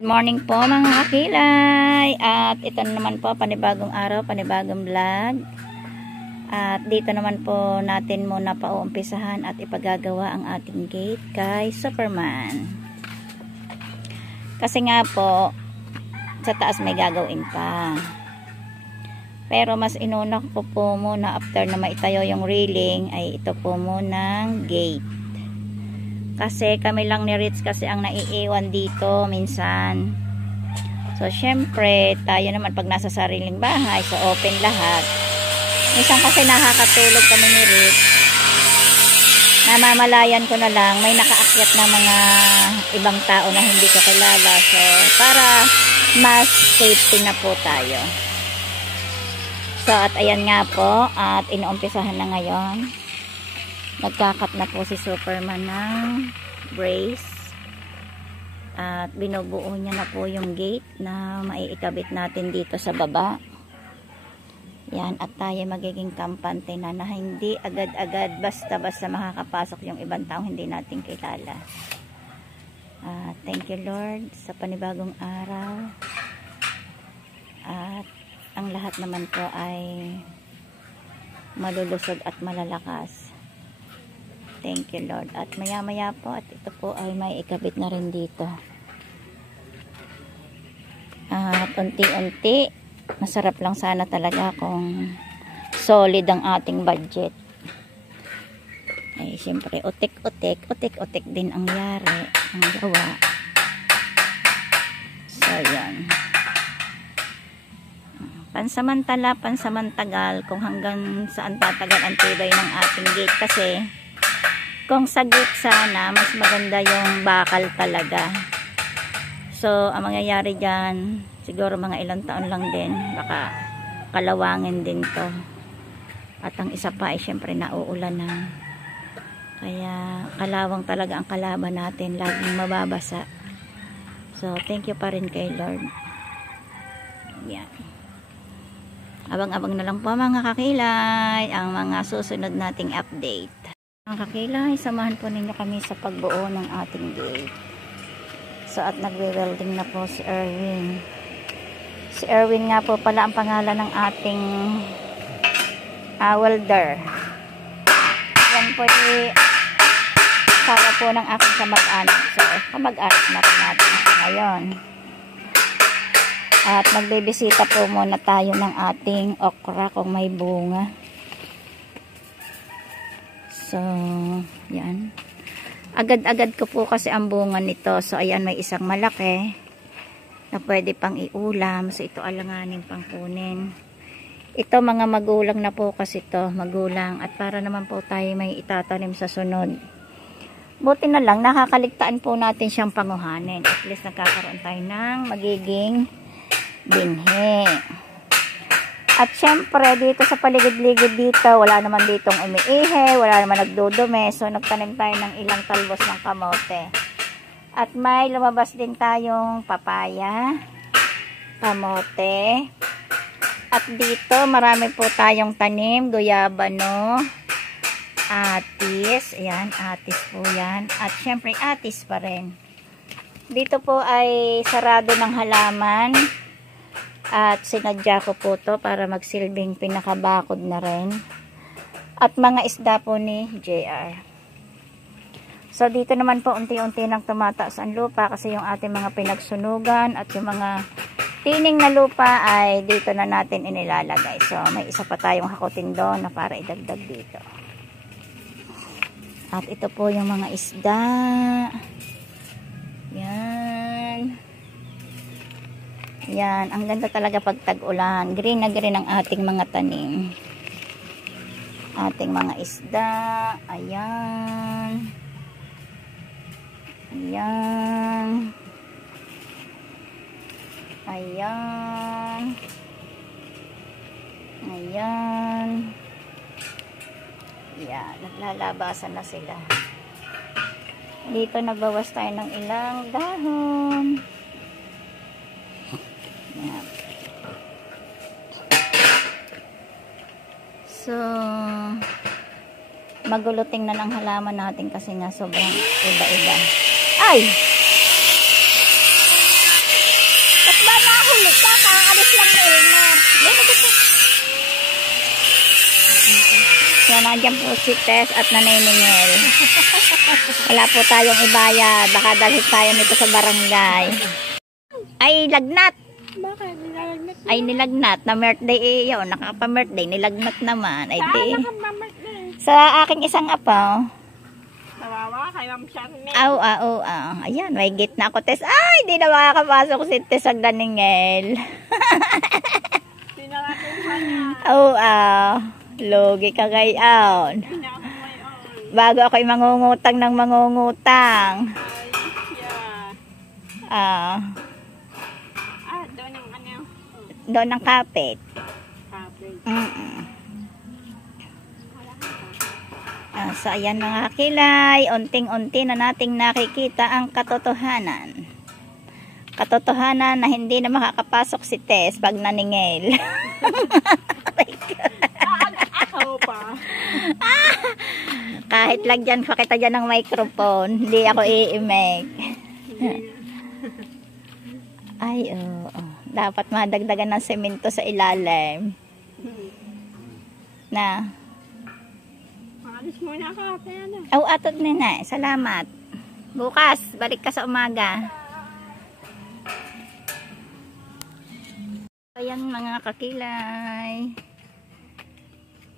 Good morning po mga kakilay, at ito naman po panibagong araw, panibagong vlog. At dito naman po natin muna pauumpisahan at ipagagawa ang ating gate kay Superman. Kasi nga po sa taas may gagawin pa, pero mas inuna ko po muna after na maitayo yung railing ay ito po munang gate. Kasi kami lang ni Ritz kasi ang naiiwan dito minsan. So syempre tayo naman pag nasa sariling bahay, so open lahat. Minsan kasi nakakatulog kami ni Ritz, namamalayan ko na lang may nakaakyat na mga ibang tao na hindi ko kilala. So para mas safety na po tayo. So at ayan nga po, at inuumpisahan na ngayon. Nagkakat na po si Superman ng brace at binubuo niya na po yung gate na maiikabit natin dito sa baba. Yan, at tayo magiging kampante na hindi agad-agad basta-basta makakapasok yung ibang tao hindi natin kilala. Thank you Lord sa panibagong araw, at ang lahat naman po ay malulusog at malalakas. Thank you Lord. At maya-maya po, at ito po ay may ikabit na rin dito. At unti-unti, masarap lang sana talaga kung solid ang ating budget. Ay siyempre, utik-utik din ang yari, ang gawa. So yan. Pansamantagal kung hanggang saan tatagal ang tibay ng ating gate. Kasi kung sa gate sana, mas maganda yung bakal talaga. So, ang mangyayari dyan, siguro mga ilang taon lang din, baka kalawangin din to. At ang isa pa ay syempre nauulan na. Kaya kalawang talaga ang kalaban natin, laging mababasa. So, thank you pa rin kay Lord. Yan. Abang-abang na lang po mga kakilay ang mga susunod nating update. Mga kakilay, samahan po ninyo kami sa pagbuo ng ating gate. So at nagwe-welding na po si Erwin. Si Erwin nga po pala ang pangalan ng ating welder. Yan po para po ng aking kamag-anak. So kamag-anak na rin natin ngayon. At magbibisita po muna tayo ng ating okra kung may bunga. So, yan. Agad-agad ko po kasi ang bunga nito. So, ayan, may isang malaki na pwede pang iulam. So, ito alanganin pang kunin. Ito, mga magulang na po kasi ito. Magulang. At para naman po tayo may itatanim sa sunod. Buti na lang, nakakaligtaan po natin siyang panguhanin. At least, nakakaroon tayo ng magiging binhi. At syempre, dito sa paligid-ligid dito, wala naman ditong umiihe, wala naman nagdudumi. So, nagtanim tayo ng ilang talbos ng kamote. At may lumabas din tayong papaya, kamote. At dito, marami po tayong tanim, guyabano, atis. Ayan, atis po yan. At syempre, atis pa rin. Dito po ay sarado ng halaman. At sinadya ko po to para magsilbing pinakabakod na rin. At mga isda po ni JR. So dito naman po unti-unti nang tumataas ang lupa kasi yung ating mga pinagsunugan at yung mga tining na lupa ay dito na natin inilalagay. So may isa pa tayong hakutin doon na para idagdag dito. At ito po yung mga isda. Yan. Yan, ang ganda talaga pag tag-ulan. Green na green ang ating mga tanim. Ating mga isda. Ayan. Ayan. Ayan. Ayan. Yan, naglalabasan na sila. Dito nagbawas tayo ng ilang dahon. Yan. So, magulo tingnan ang halaman natin kasi nga sobrang iba-iba. Ay! Kakaalis lang ni Elmer. So, nandiyan po si Tess at Nanay Ningel. Wala po tayong ibayad. Baka dalhin tayo nito sa barangay. Ay, lagnat. Bakit? Nilalagnat mo? Ay, nilagnat. Na birthday eh. Yun, nakapa-birthday. Nilagnat naman. Ay, di. Nakapambirthday. Sa aking isang apo. Nawawa kay Ma'am Charmaine. Ayan, may gate na ako, Tess. Ay, di na makakapasok si Tess ang Naningel. Sinarating pa niya. Logi ka gayon. Hindi ako mayon. Bago ako'y mangungutang ng mangungutang. Ay, siya. Doon ang ano. Doon ang kapit. Kapit. So, ayan mga kilay. Unting-unti na nating nakikita ang katotohanan. Katotohanan na hindi na makakapasok si Tess pag naningil. Ako pa. Kahit lang dyan, pakita dyan ng microphone. Hindi ako iimik. Ay, oo. Dapat madagdagan ng semento sa ilalim. Na. Maalis muna ako. Kaya na. Atot nina. Salamat. Bukas, balik ka sa umaga. Ayan mga kakilay.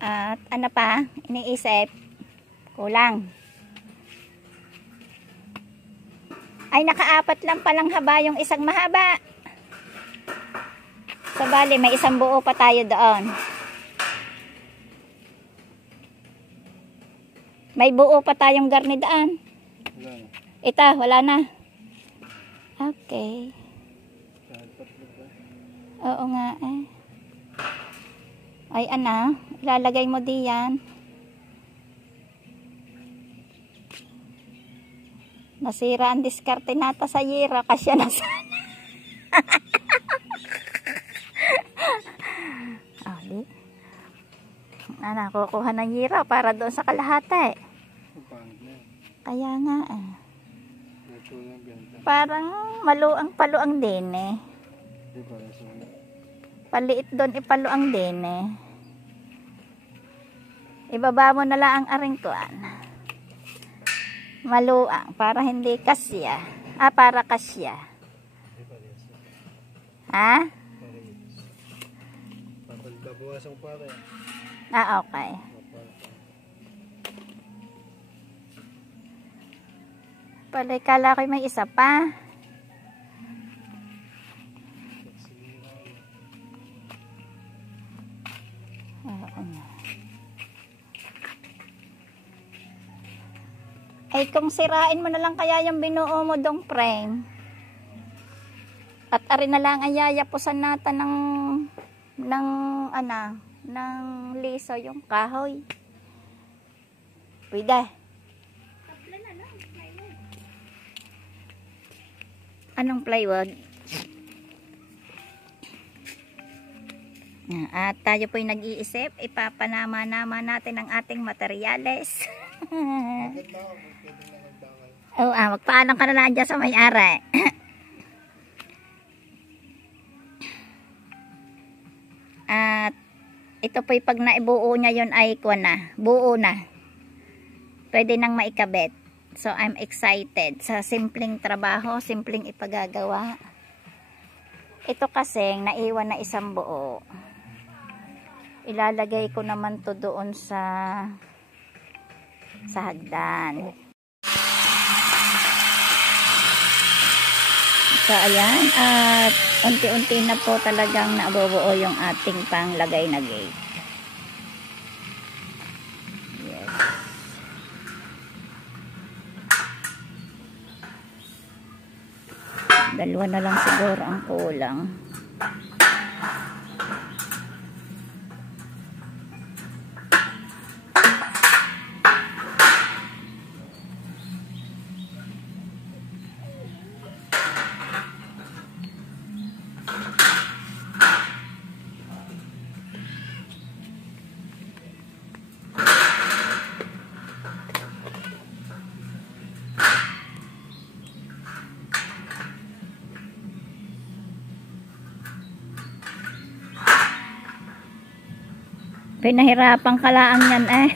At ano pa? Iniisip. Kulang. Ay, nakaapat lang palang haba yung isang mahaba. So, bali, may isang buo pa tayo doon. May buo pa tayong garni daan. Ito, wala na. Okay. Oo nga eh. Ay, ana, ilalagay mo diyan. Nasira ang diskarte nata sa yera kasi na sana. Di. Kukuha ng yera para doon sa kalahati. Kaya nga eh. Parang maluang-paluang din eh. Paliit doon, ipaluang din eh. Ibaba mo na lang ang aringkuan. Maluang, para hindi kasya. Para kasya. Ha? Babawasan pa rin. Okay. Palay, kala ko'y may isa pa. Ay, kung sirain mo na lang kaya yung binuo mo dong frame. At ari na lang ay yayapusan natin ng liso yung kahoy. Pwede. Anong plywood? At tayo po'y nag-iisip, ipapanama-nama natin ang ating materyales. Magpaalam ka na lang dyan sa may-ari. At ito po'y pag naibuo niya yun ay buo na. Pwede nang maikabit. So I'm excited sa simpleng trabaho, simpleng ipagagawa. Ito kasing naiwan na isang buo. Ilalagay ko naman to doon sa hagdan. So ayan, at unti-unti na po talagang nabubuo yung ating panglagay na gate. Yes. Dalawa na lang siguro ang kulang. Pinahirapan ka lang yan eh.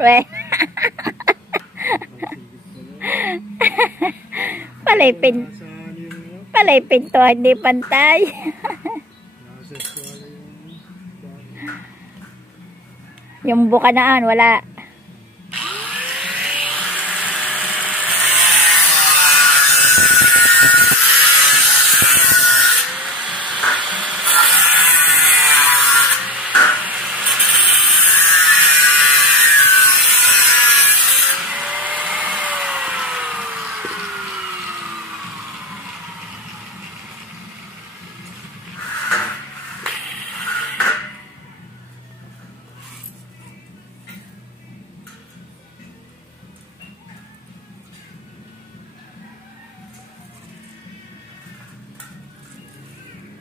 Well, palay pinto hindi pantay. Yung bukanaan wala.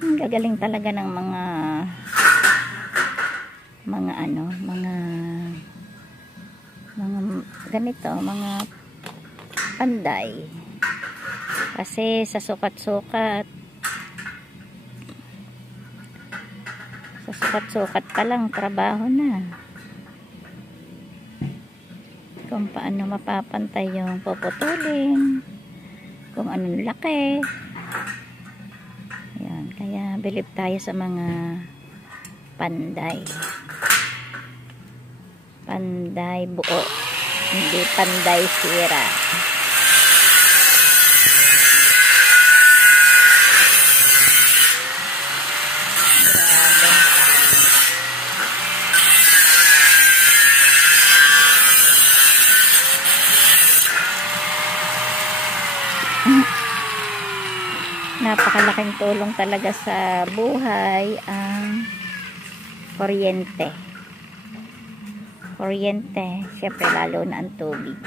Gagaling talaga ng mga ganito, mga panday. Kasi sa sukat-sukat pa lang trabaho na. Kung paano mapapantay yung puputulin, kung anong laki. Kaya bilib tayo sa mga panday. Panday buo, hindi panday sira. Napakalaking tulong talaga sa buhay ang kuryente. Syempre lalo na ang tubig.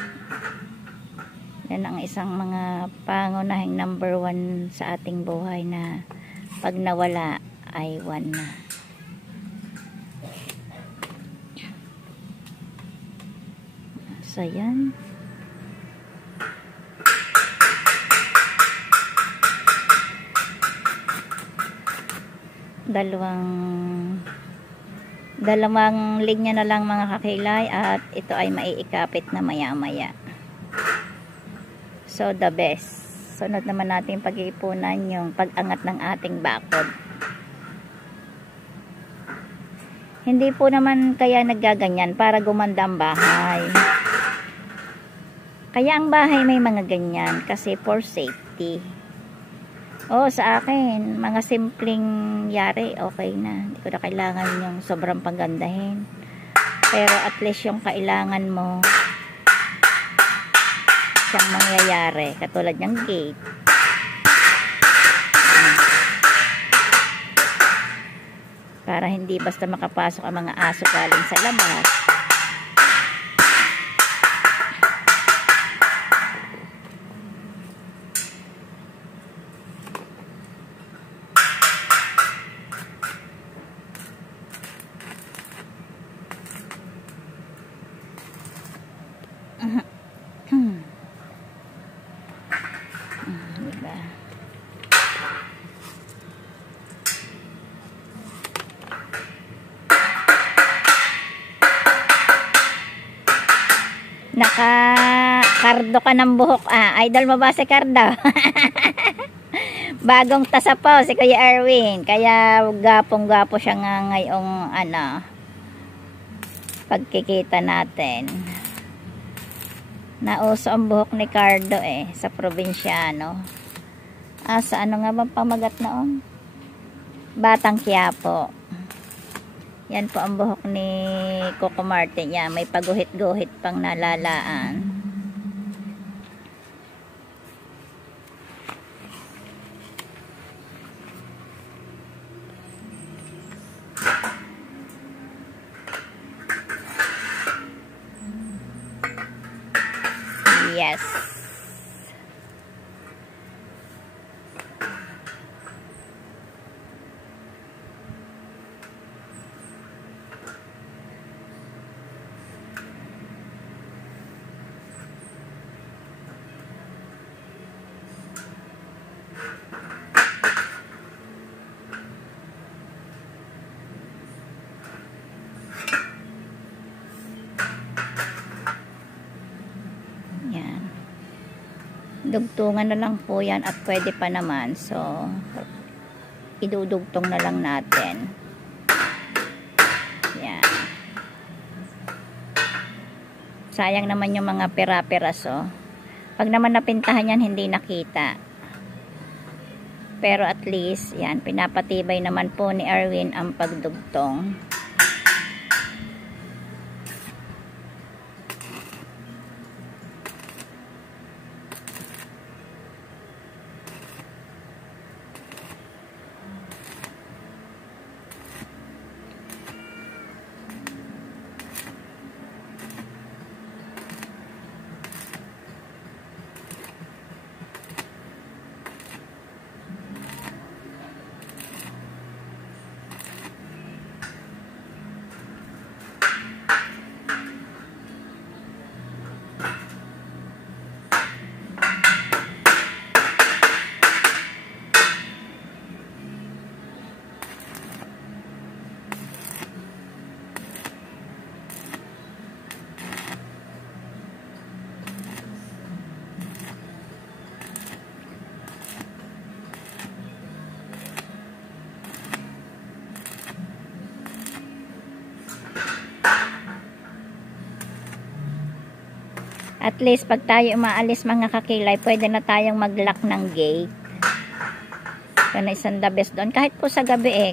Yan ang isang mga pangunahing number 1 sa ating buhay na pag nawala ay 1 na. So yan. Dalawang linya na lang mga kakilay at ito ay maiikapit na maya-maya. So the best. Sunod naman natin pag-iipunan yung pag-angat ng ating bakod. Hindi po naman kaya naggaganyan para gumanda ang bahay. Kaya ang bahay may mga ganyan kasi for safety. Sa akin, mga simpleng yari, okay na. Hindi ko na kailangan yung sobrang panggandahin. Pero at least yung kailangan mo siyang mangyayari. Katulad ng gate. Para hindi basta makapasok ang mga aso galing sa labas. Diba? Naka-kardo ka ng buhok. Idol mo ba si Cardo? Bagong tasa po si Kuya Erwin. Kaya gapong-gapo siya nga ngayong pagkikita natin. Nauso ang buhok ni Cardo sa probinsyano. Sa ano nga bang pamagat noon? Batang Quiapo. Yan po ang buhok ni Coco Martin. Yan, may paguhit-guhit pang nalalaan. Yes. Dugtungan na lang po yan at pwede pa naman. So, idudugtong na lang natin. Yan. Sayang naman yung mga pera-peraso. Pag naman napintahan yan, hindi nakita. Pero at least, yan, pinapatibay naman po ni Erwin ang pagdugtong. At least pag tayo umaalis mga kakilay, pwede na tayong mag-lock ng gate. Ito na isang the best doon. Kahit po sa gabi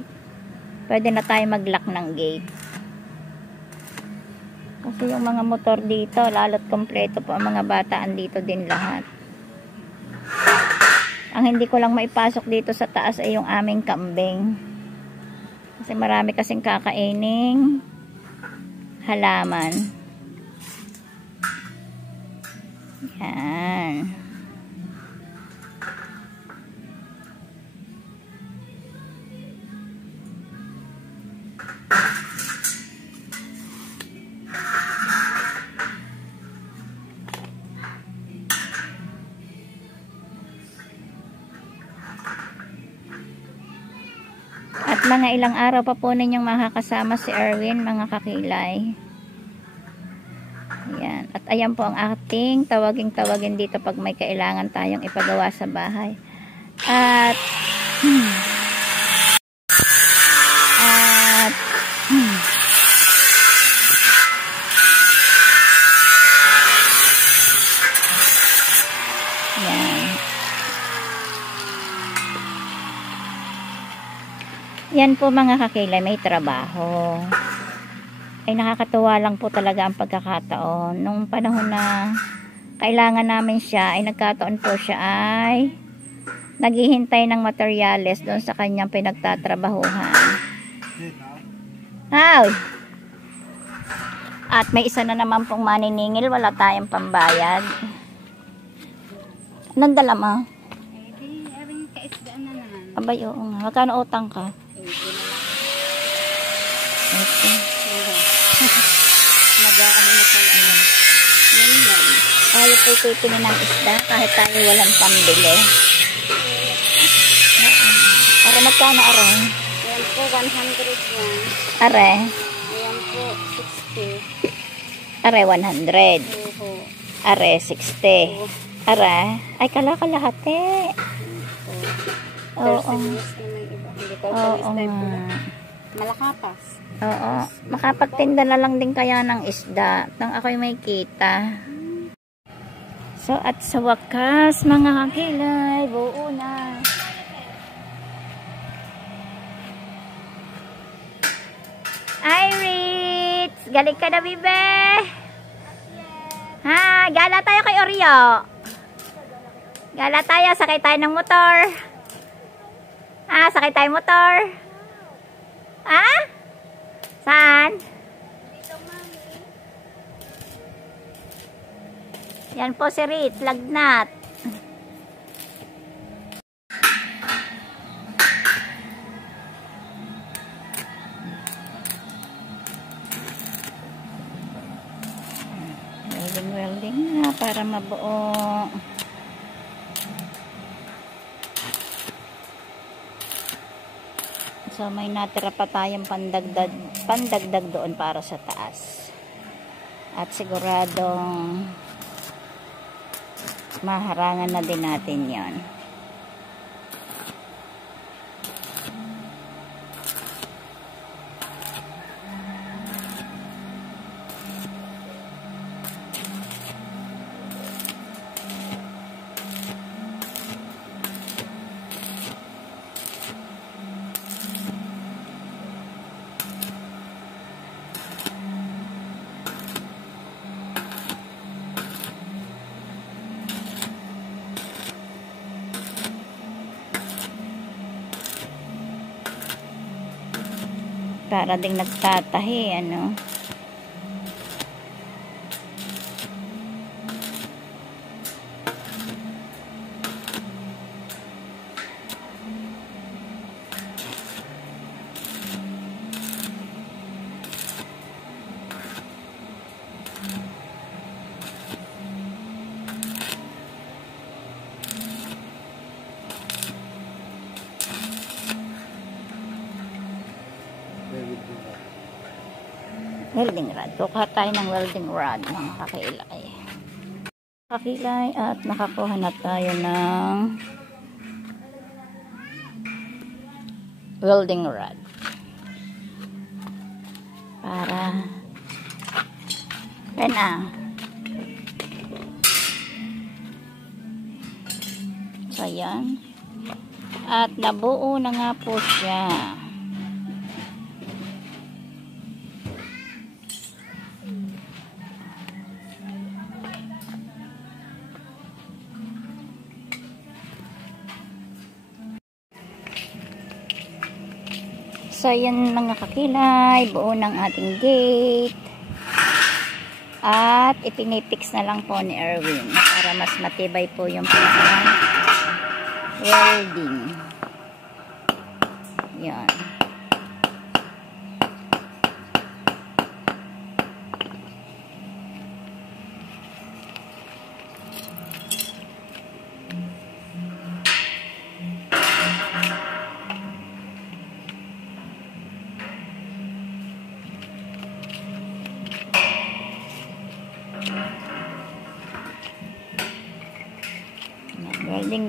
pwede na tayong mag-lock ng gate. Kasi yung mga motor dito, lalo't kompleto po ang mga bata, andito din lahat. Ang hindi ko lang maipasok dito sa taas ay yung aming kambing. Kasi marami kasing kakaining halaman. Yan. At mga ilang araw pa po ninyong makakasama si Erwin, mga kakilay. Ayan. At ayan po ang ating tawagin dito pag may kailangan tayong ipagawa sa bahay. At yan po mga kakilay, may trabaho. Ay nakakatuwa lang po talaga ang pagkakataon. Nung panahon na kailangan namin siya, ay nagkataon po siya ay naghihintay ng materyales doon sa kanyang pinagtatrabahuhan. Ay! At may isa na naman pong maniningil, wala tayong pambayad. Anong dala mo? Abay, oo nga. Magkano utang ka? Okay. Nag-ano na pala. Yan. Tayo po titingin ng isda kahit tayo walang pambili. Are, magkano are? Ayan po, 100 yan. Are? Ayan po, 60. Are, 100. Oho. Are, 60. Are? Ay, kalakalahati. Oo. Hindi ko Oo nga. Malakapas. Oo. Makapagtinda na lang din kaya ng isda nang ako'y may kita. So, at sa wakas, mga kakilay, buo na. Iris! Galing ka na, bibe! Ha? Gala tayo kay Oreo. Gala tayo, sakay tayo ng motor. Ah, sakay tayo motor. Ah? Saan? Dito, mami. Yan po si Rit, lagnat. Welding na para mabuo. So may natira pa tayong pandagdag doon para sa taas. At siguradong maharangan na din natin yon. Para ding nagtatahi, ano. Welding rod. Kukuha tayo ng welding rod, mga kakilay. Kakilay, at nakakuha na tayo ng welding rod. Para yan na. So, yan. At nabuo na nga po siya. So, yan mga kakilay, buo ng ating gate. At ipinipix na lang po ni Erwin para mas matibay po yung welding. Yan.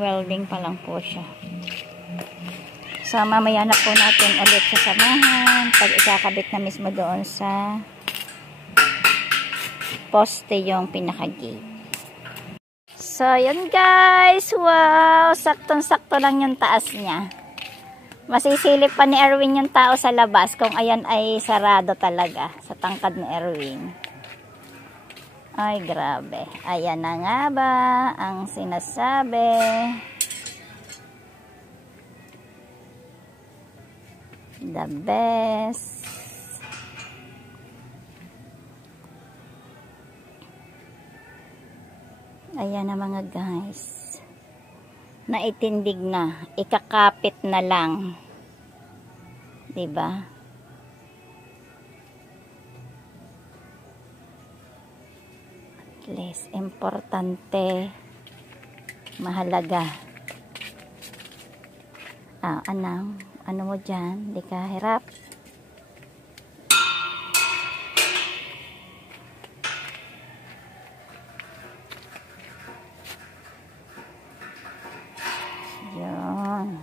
Welding pa lang po siya. So, mamaya na po natin ulit sasamahan pag ikakabit na mismo doon sa poste yung pinaka-gate. So, yun guys. Wow! Saktong-sakto lang yung taas niya. Masisilip pa ni Erwin yung tao sa labas kung ayan ay sarado talaga sa tangkad ni Erwin. Ay, grabe. Ayan na nga ba ang sinasabi. The best. Ayan na mga guys. Naitindig na. Ikakapit na lang. Diba? Less importante, mahalaga. Ano mo dyan? Di ka hirap. Yan.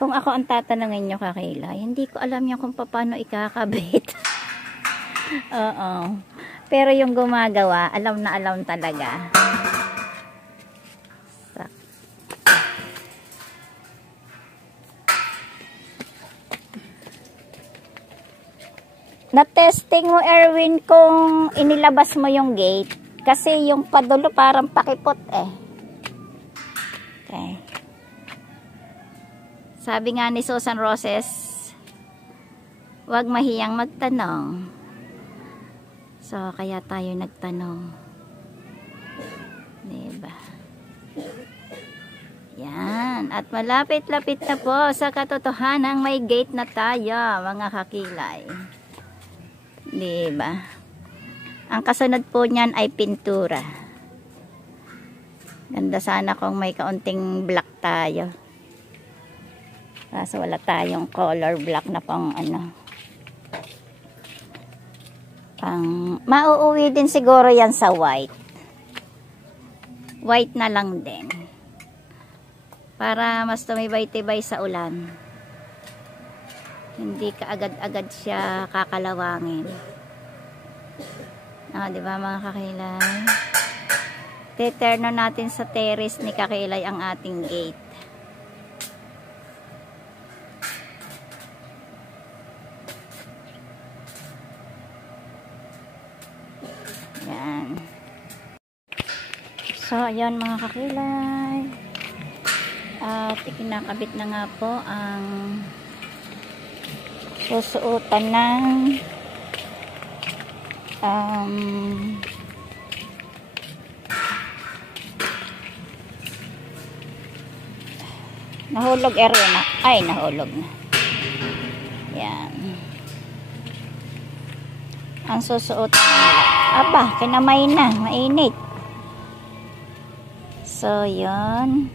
Kung ako ang tatanungin nyo kakilay, hindi ko alam yan kung paano ikakabit. Oo. Pero yung gumagawa, alam na alam talaga. Na-testing mo, Erwin, kung inilabas mo yung gate. Kasi yung padulo parang pakipot eh. Okay. Sabi nga ni Susan Roses, huwag mahiyang magtanong. So, kaya tayo nagtanong. Diba? Yan. At malapit-lapit na po sa katotohanan, may gate na tayo, mga kakilay. Diba? Ang kasunod po niyan ay pintura. Ganda sana kung may kaunting black tayo. Kaso wala tayong color black na pang ano. Mauuwi din siguro yan sa white. White na lang din. Para mas tumibay-tibay sa ulan. Hindi ka agad-agad siya kakalawangin. Di ba mga kakilay? Teterno natin sa terrace ni Kakilay ang ating gate. Yan. So, ayan mga kakilay. At ikinakabit na nga po ang susuotan ng nahulog na. Ay, nahulog na. Yan. Ang susuotan nila. Aba, kinamay na. Mainit. So, yun.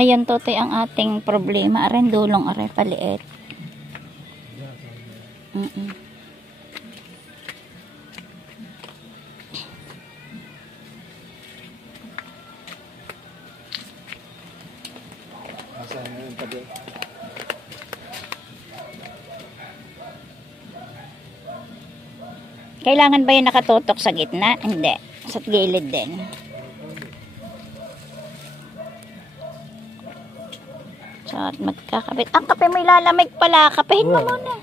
Ayan, totoy ang ating problema. Aray, dulong, aray, paliit. Asan na yung tabi? Kailangan ba yung nakatutok sa gitna? Hindi. Sa gilid din. So, at magkakabit. Ang kape mo ilalamig pala. Kapehin mo muna.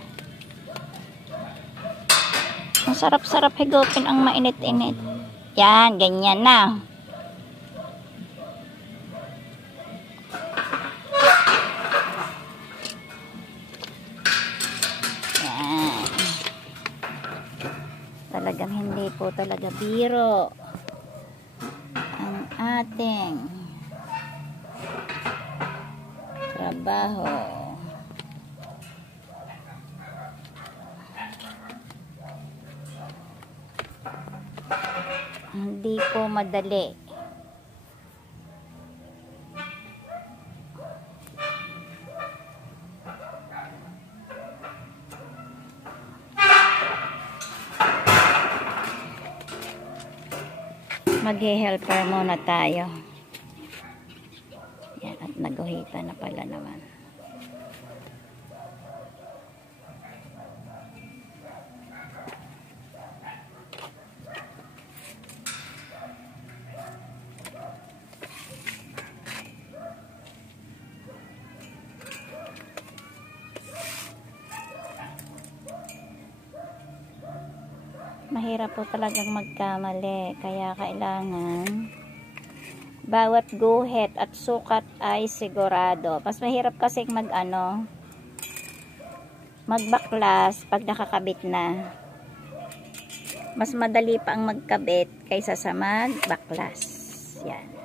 Ang sarap-sarap higupin ang mainit-init. Yan, ganyan na. Yan. Talagang hindi po talaga biro ang ating trabaho. Hindi po madali. Mag-helper muna tayo. Yan, at naguhita na pala naman. Mahirap po talagang magkamali, kaya kailangan bawat guhit at sukat ay sigurado. Mas mahirap kasi magbaklas pag nakakabit na. Mas madali pa ang magkabit kaysa sa magbaklas. Yan.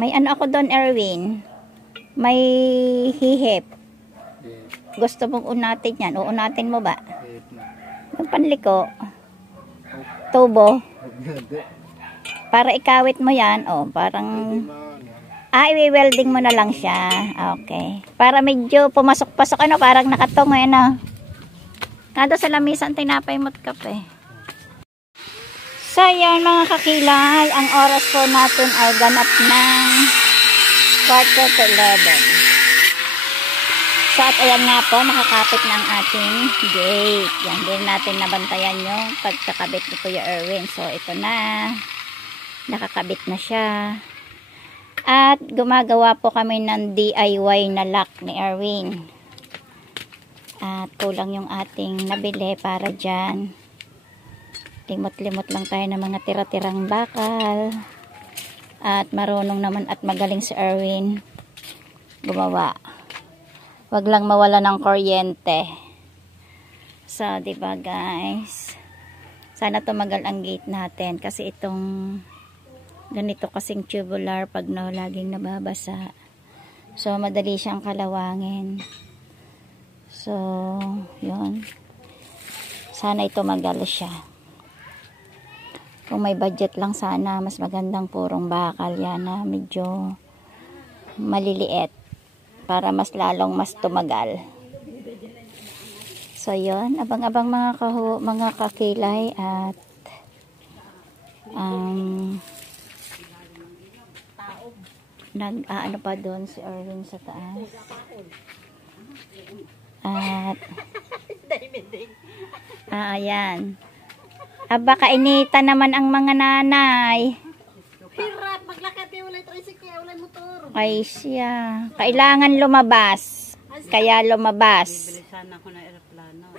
May ano ako doon, Erwin. May hihip. Gusto mong unatin yan? Uunatin mo ba? Yung panliko. Tubo. Para ikawit mo yan. Oh, parang I-welding mo na lang siya. Okay. Para medyo pumasok-pasok, ano, parang nakatungo, ano. Kada sa lamisan, tinapay mo't kape. So, yan mga kakilay. Ang oras po natin ay ganap ng 10:45. So, at ayan nga po, nakakapit ng ating gate. Yan, din natin nabantayan yung pagkakabit ni Kuya Erwin. So, ito na. Nakakabit na siya. At gumagawa po kami ng DIY na lock ni Erwin. At kulang yung ating nabili para dyan. Limot-limot lang tayo ng mga tira-tirang bakal. At marunong naman at magaling si Erwin gumawa. Wag lang mawala ng kuryente. So, diba guys? Sana tumagal ang gate natin kasi itong ganito kasing tubular pag laging nababasa. So, madali siyang kalawangin. So, yun. Sana ito magal siya. Kung may budget lang sana, mas magandang purong bakal yan na medyo maliliit para mas lalong mas tumagal. So, yun. Abang-abang mga kakilay at ano pa doon si Erwin sa taas. At ayan. Aba, kainitan naman ang mga nanay. Hirap, maglakad yung ulay tricycle, ulay motor. Ay siya. Kailangan lumabas. Kaya lumabas. Bilisan ako na aeroplano.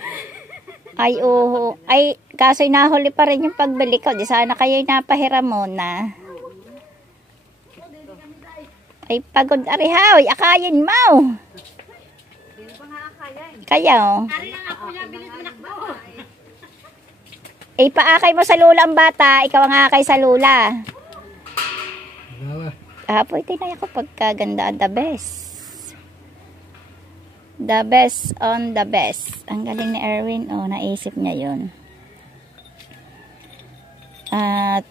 Ay, oo. Ay, kaso'y nahuli pa rin yung pagbili ko. Di sana kayo'y napahiram muna. Ay, pagod arihaw. Akayin mo. Kayo. Ari lang ako yan, bilis manakbo. Eh, paakay mo sa lula ang bata. Ikaw ang akay sa lula. Pwede na ako pagkaganda. The best. The best on the best. Ang galing ni Erwin. Oh, naisip niya yun. At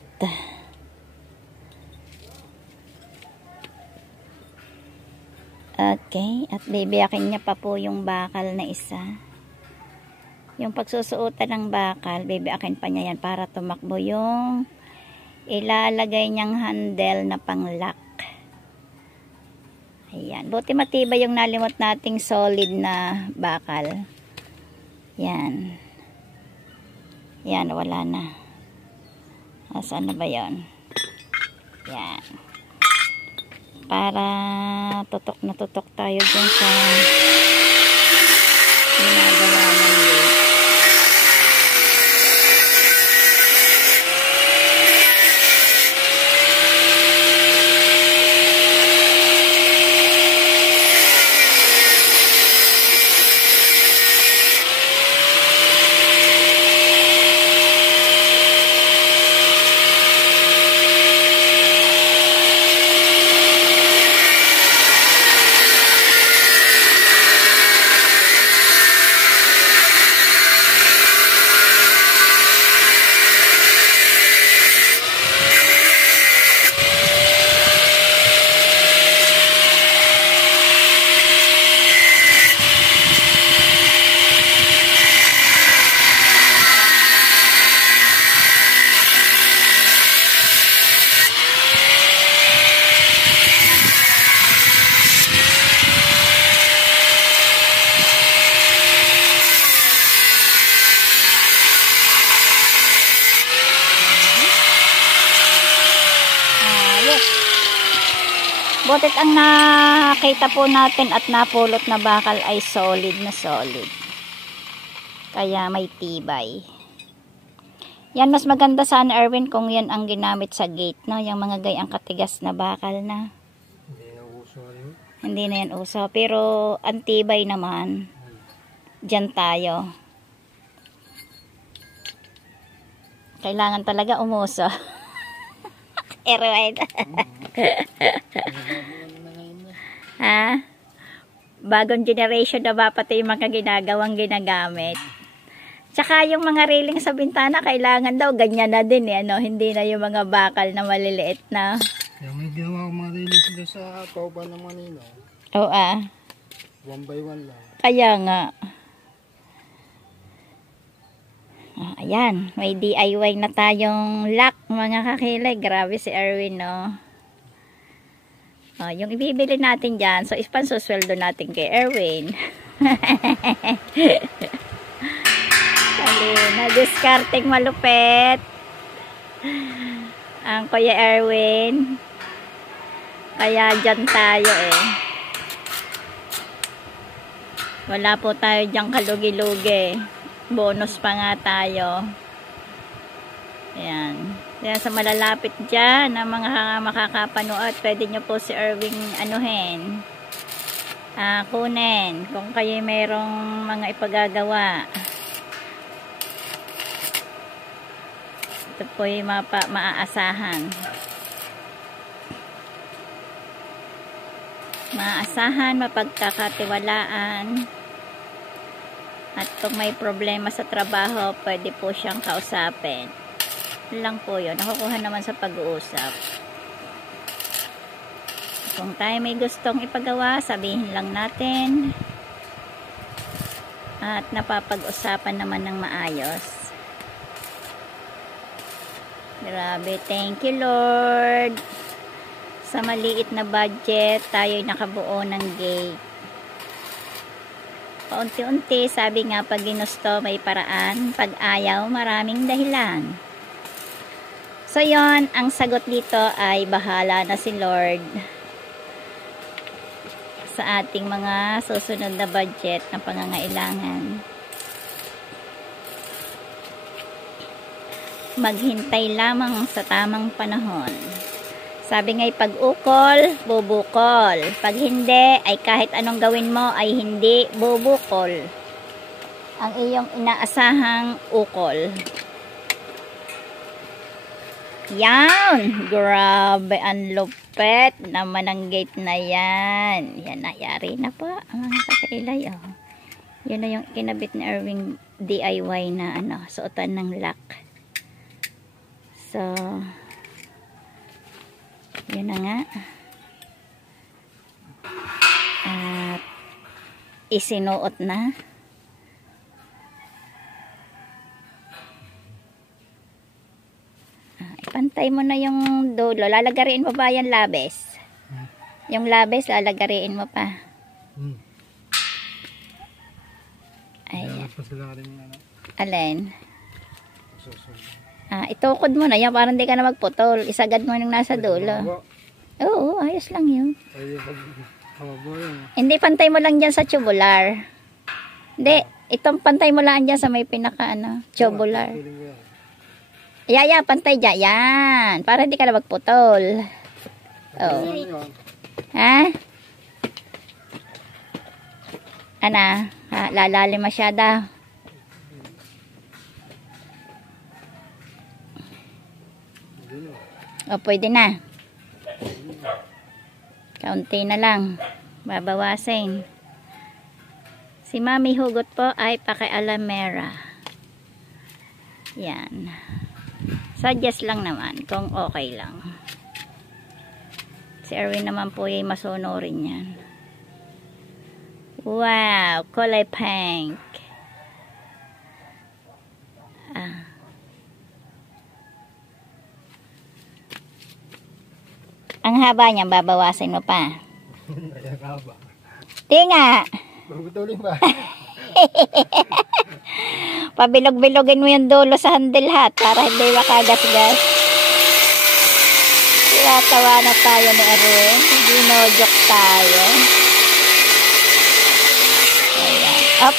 okay. At bibiyakin niya pa po yung bakal na isa. Yung pagsusuotan ng bakal, bibiyakin pa niya yan para tumakbo yung ilalagay niyang handle na pang-lock. Ayan. Buti matibay yung nalimot nating solid na bakal. Yan. Yan, wala na. Saan na ba yun? Yan. Para tutok na tutok tayo dun sa ginagawa ng gate. Butit ang nakita po natin at napulot na bakal ay solid na solid. Kaya may tibay. Yan, mas maganda sana Erwin kung yan ang ginamit sa gate, no? Yung mga gayang katigas na bakal na. Hindi na uso rin. Hindi na yan uso. Pero ang tibay naman. Diyan tayo. Kailangan talaga umuso. Erwin. Ha? Bagong generation na ba pati yung mga ginagawang ginagamit. Tsaka yung mga railing sa bintana kailangan daw ganyan na din eh, ano? Hindi na yung mga bakal na maliliit na Kaya may ginawa ko mga release doon sa paupan ng Manila. Oo ah. 1 by 1 lang. Kaya nga. Ayan, may DIY na tayong lock mga kakilay. Grabe si Erwin, no? Yung ibibili natin dyan, so ispansusweldo natin kay Erwin. Na-discarding malupet ang Kuya Erwin. Kaya dyan tayo eh. Wala po tayo dyan kalugi-lugi. Bonus pa nga tayo. Ayan. Kaya sa malalapit dyan na mga makakapanood, pwede nyo po si Erwin anuhin. Kunin. Kung kayo mayroong mga ipagagawa. Ito po yung maaasahan. Maaasahan, mapagkakatiwalaan. At kung may problema sa trabaho, pwede po siyang kausapin. Lang po yun. Nakukuha naman sa pag-uusap. Kung tayo may gustong ipagawa, sabihin lang natin. At napapag-usapan naman ng maayos. Grabe. Thank you, Lord. Sa maliit na budget, tayo'y nakabuo ng gate. Paunti-unti, sabi nga, pag ginusto may paraan, pag ayaw maraming dahilan. So yon, ang sagot dito ay bahala na si Lord sa ating mga susunod na budget na pangangailangan. Maghintay lamang sa tamang panahon. Sabi nga'y pag ukol, bubukol. Pag hindi, ay kahit anong gawin mo ay hindi bubukol ang iyong inaasahang ukol. Yan! Grabe, ang lupet naman ang gate na yan. Yan, nayari na po ang mga kakilay. Oh. Yun na yung kinabit ni Erwin DIY na suotan ng lock. So, yun na nga. At isinuot na. Ipantay mo na yung dulo. Lalagariin mo ba yung labes? Yung labes, lalagariin mo pa. Ayan. Alin? Itukod mo na yan. Parang hindi ka na magputol. Isagad mo yung nasa dulo. Oo, ayos lang yun. Hindi, pantay mo lang dyan sa tubular. Hindi, itong pantay mo lang dyan sa may pinaka tubular. Yaya, pantay dyan. Yan. Para hindi ka na magputol. Oh. Ha? Lalalim masyada. O, pwede na. Kaunti na lang. Babawasin. Si Mami Hugot po ay paki-alamera. Yan. Suggest lang naman kung okay lang. Si Erwin naman po ay masunurin yan. Wow! Kulay pink. Ang haba niya, babawasin mo pa. Di nga. Babutulin ba? Pabilog-bilogin mo yung dulo sa handle hat para hindi makagasgas. Tawa na tayo ni Erwin. Ginojok tayo. Ayan. Up.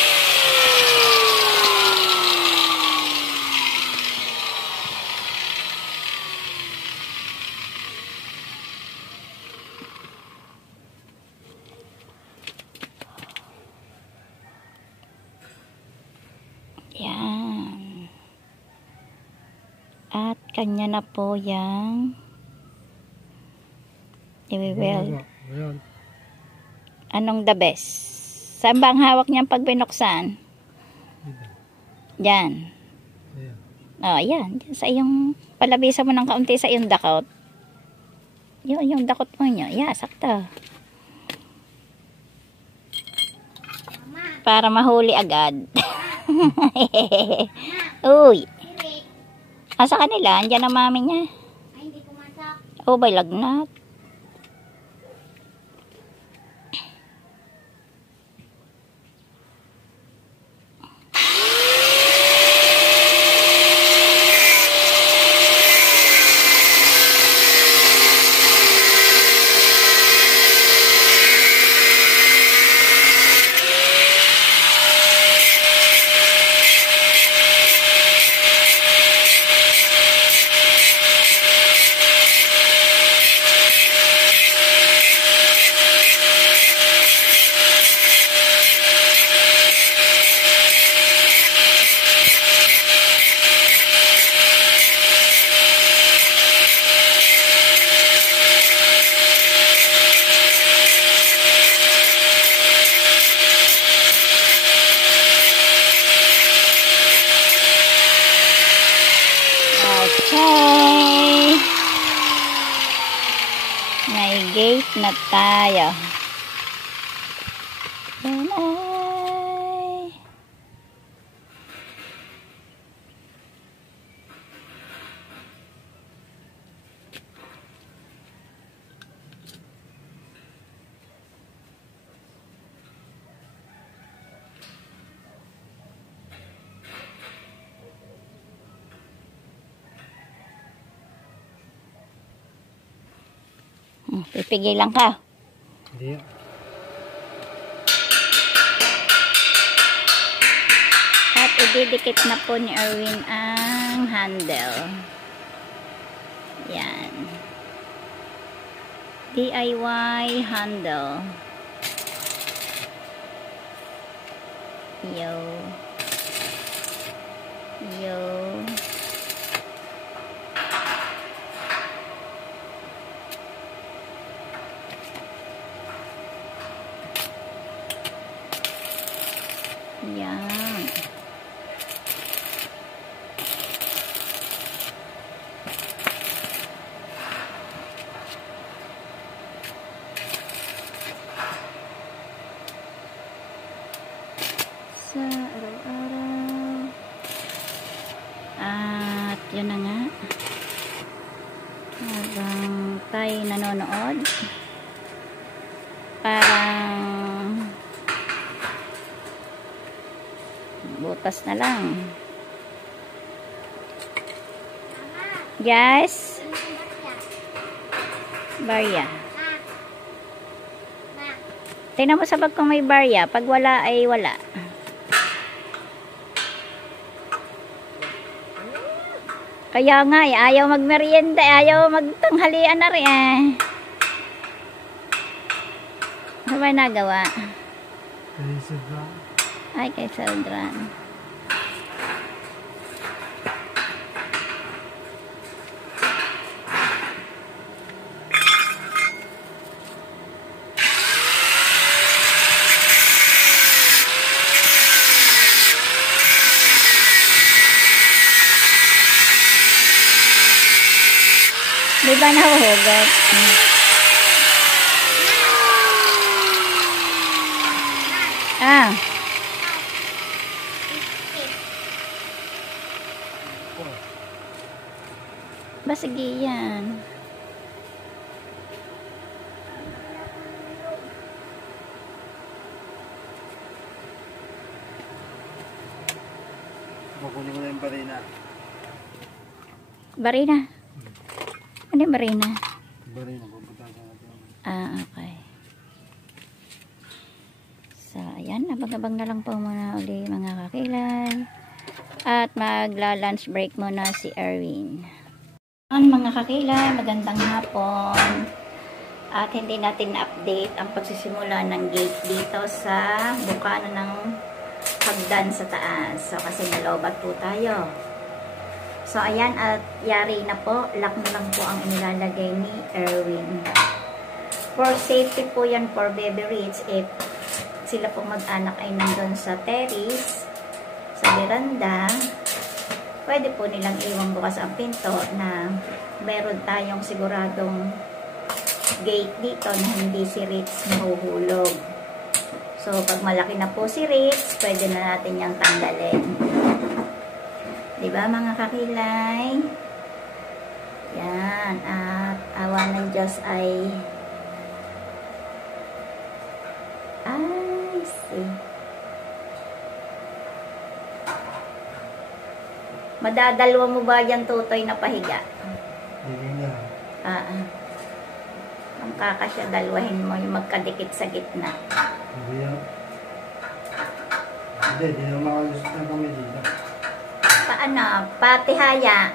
Yan. At kanya na po yang i-weld. Anong the best? Saan ba ang hawak niyang pag binuksan? Yan. Oh, yan. Sa iyong palabisan mo ng kaunti sa iyong dakot. Yung dakot mo niya. Yeah, sakto. Para mahuli agad. Uy. Sa kanila, andyan ang mami niya. Ay, hindi pumasak. Oh, bay lagnat. Okay. May gate na tayo. Bye. Pipigilan ka. Hindi. At ididikit na po ni Erwin ang handle. Yan. DIY handle. Yo. Yo. Yan. Sa araw-araw. At yun na nga. Habang tayo nanonood, parang butas na lang. Yes. Barya. Tingnan mo sa bag kung may barya. Pag wala ay wala. Kaya nga eh, ayaw magmerienda, ayaw magtanghalian na rin eh. Ano ba nagawa? Ay, kay Saldran. Di ba nahuhugot? Ah. Ba, sige yan. Kukunin mo na yung barina. Barina. Ano yung barina? Barina, pupuntahan natin. Ah, okay. So, ayan. Abang-abang na lang po muna uli mga kakilay. At magla-lunch break muna si Erwin. Mga kakilay, magandang hapon. At hindi natin na-update ang pagsisimula ng gate dito sa bukana ng hagdan sa taas. So, kasi nalobat po tayo. So, ayan, at yari na po. Lock na lang po ang inilalagay ni Erwin. For safety po yan for baby Ritz. If sila po mag-anak ay nandun sa terrace, sa veranda, pwede po nilang iwang bukas ang pinto na meron tayong siguradong gate dito na hindi si Ritz mahuhulog. So, pag malaki na po si Ritz, pwede na natin niyang tanggalin. Diba mga kakilay? Yan. At awa ng Diyos ay see. Madadalwa mo ba yan, Tutoy, na pahiga? Hindi na. Ang kakasya, dalwahin mo yung magkadikit sa gitna. Hindi yan. Hindi na makalusot na kami dito. Paano? Patihaya.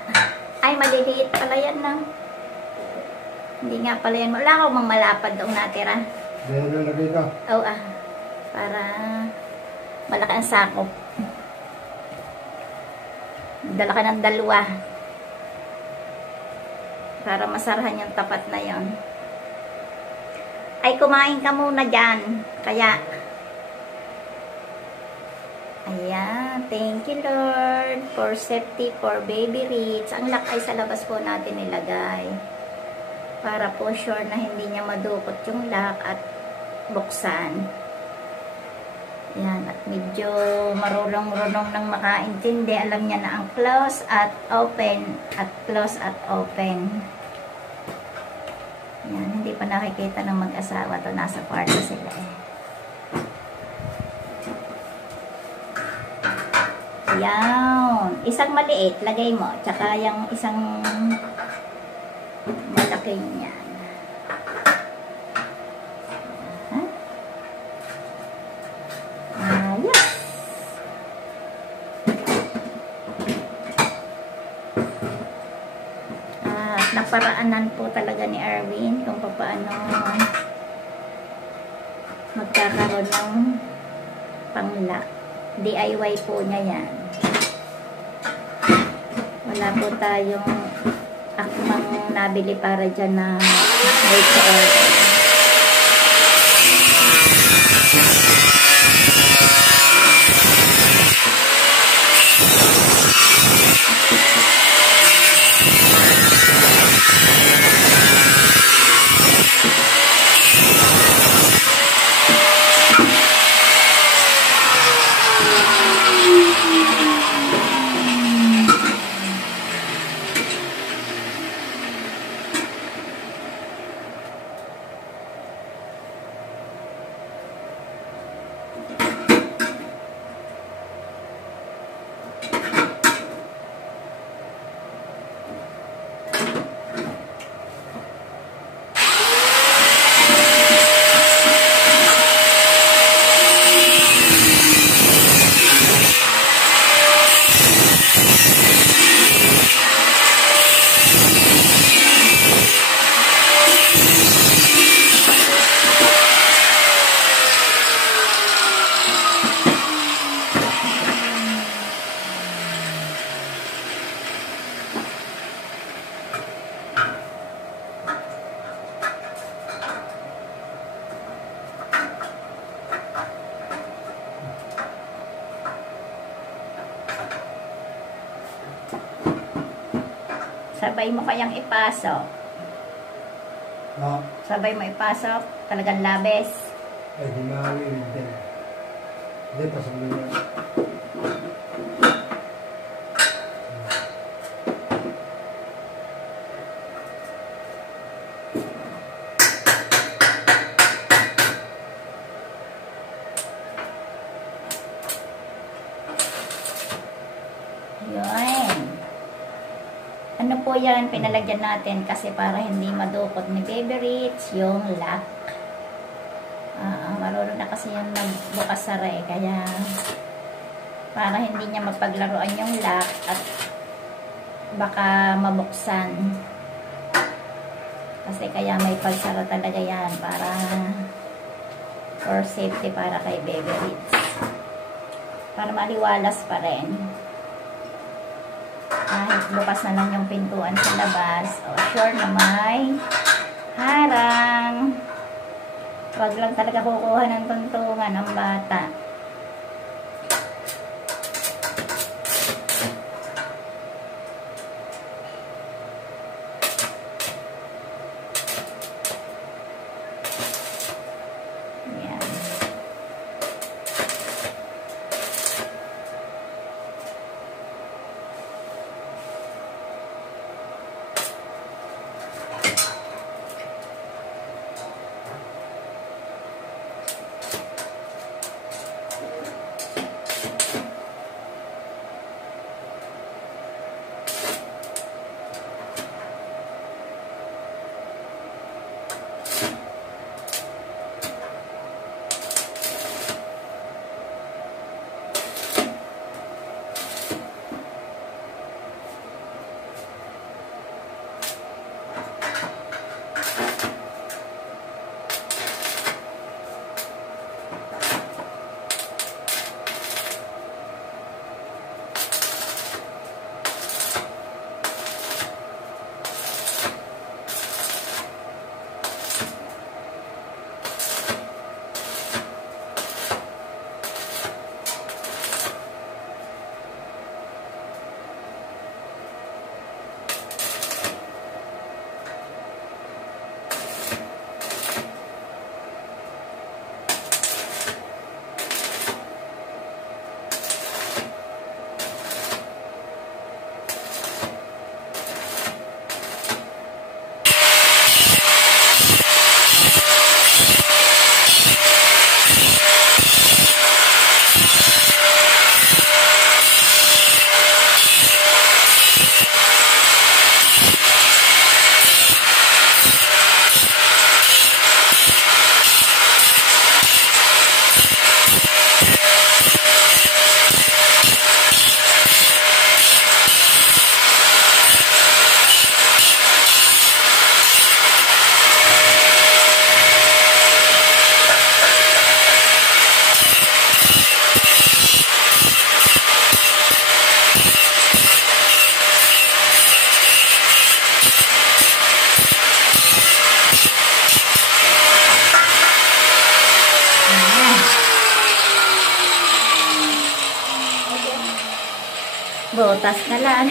Ay, maliliit pala yan na. Hindi nga pala yan. Wala akong mang malapad daw natira. Dahil nalagay ka. Oo para malaki ang sakop. Dala ka ng dalawa. Para masarahan yung tapat na yon. Ay, kumain ka muna dyan. Kaya, ayan. Thank you, Lord, for safety for baby Ritz. Ang lock ay sa labas po natin nilagay. Para po sure na hindi niya madukot yung lock at buksan. Yan, at medyo marunong-runong nang makaintindi. Alam niya na ang close at open at close at open. Yan, hindi pa nakikita ng mag-asawa to. Nasa kwarto sila eh. Yan. Isang maliit, lagay mo. Tsaka yung isang malaki niyan. Naparaanan po talaga ni Arvin kung paano magkakaroon ng panglock. DIY po niya yan. Wala po tayong akmang nabili para dyan na made to order. Sabay mo kayang ipasok. No. Sabay mo ipasok. Talagang labes. Ay, di makawin din. Hindi, pasok mo yan. Yun. Ano po yan, pinalagyan natin kasi para hindi madukot ni Baby Ritz yung lock. Marunong na kasi yung magbukas sara eh, kaya para hindi niya mapaglaruan yung lock at baka mabuksan. Kasi kaya may pagsara talaga yan para for safety para kay Baby Ritz. Para maliwalas pa rin. Kahit bukas na lang yung pintuan sa labas, sure na may harang. Wag lang talaga kukuha ng tuntungan ng bata. Butas na lang.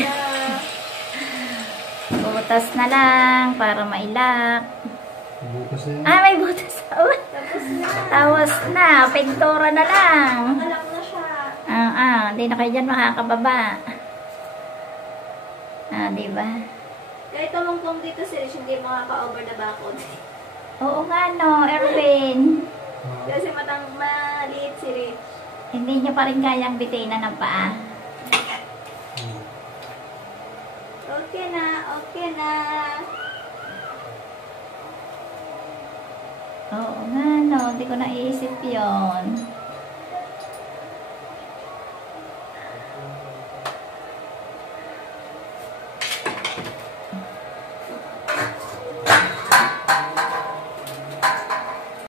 Butas na lang para mailak. Bukas na yan. Ah, may butas. Tapos na. Pintura na lang. Malak na siya. Hindi na kayo dyan makakababa. Diba? Kahit tumungtong dito si Rich, hindi makaka-over na bakod. Oo nga, no, Erwin. Kasi maliit si Rich. Hindi niya pa rin kayang bitinan ng paa. Okay na, okay na. Oo nga, no, hindi ko naisip yon.